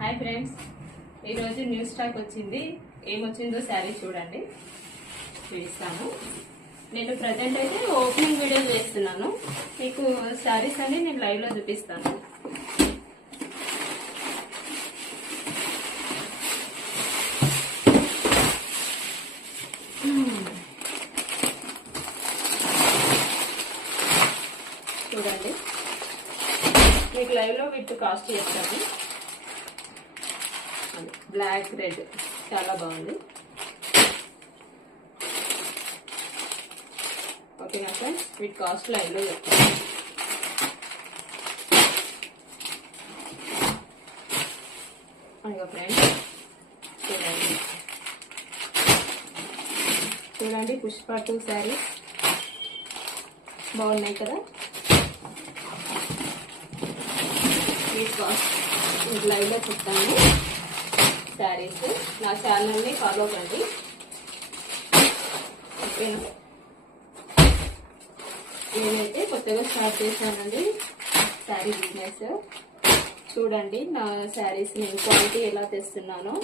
Hi friends, ఈరోజు new stock వచ్చింది. ఏమొచ్చిందో శారీ చూడండి, చూపిస్తాను. నేను ప్రజెంట్ అయితే ఓపెనింగ్ వీడియో చేస్తున్నాను. మీకు శారీస్ అన్ని నేను లైవ్లో చూపిస్తాను. చూడండి, మీకు లైవ్లో విత్ కాస్ట్ చేస్తాను. బ్లాక్ రెడ్ చాలా బాగుంది. ఓకేనా ఫ్రెండ్స్, వీటి కాస్ట్ లైవ్లో చెప్తాను. ఫ్రెండ్స్ చూడండి పుష్ప 2 శారీ బాగున్నాయి కదా. వీటి కాస్ట్ మీకు లైవ్లో చెప్తాను. శారీస్ నా ఛానల్ని ఫాలో కండి, ఓకేనా. నేనైతే కొత్తగా స్టార్ట్ చేశానండి శారీ బిజినెస్. చూడండి నా శారీస్ నేను క్వాలిటీ ఎలా తెస్తున్నానో.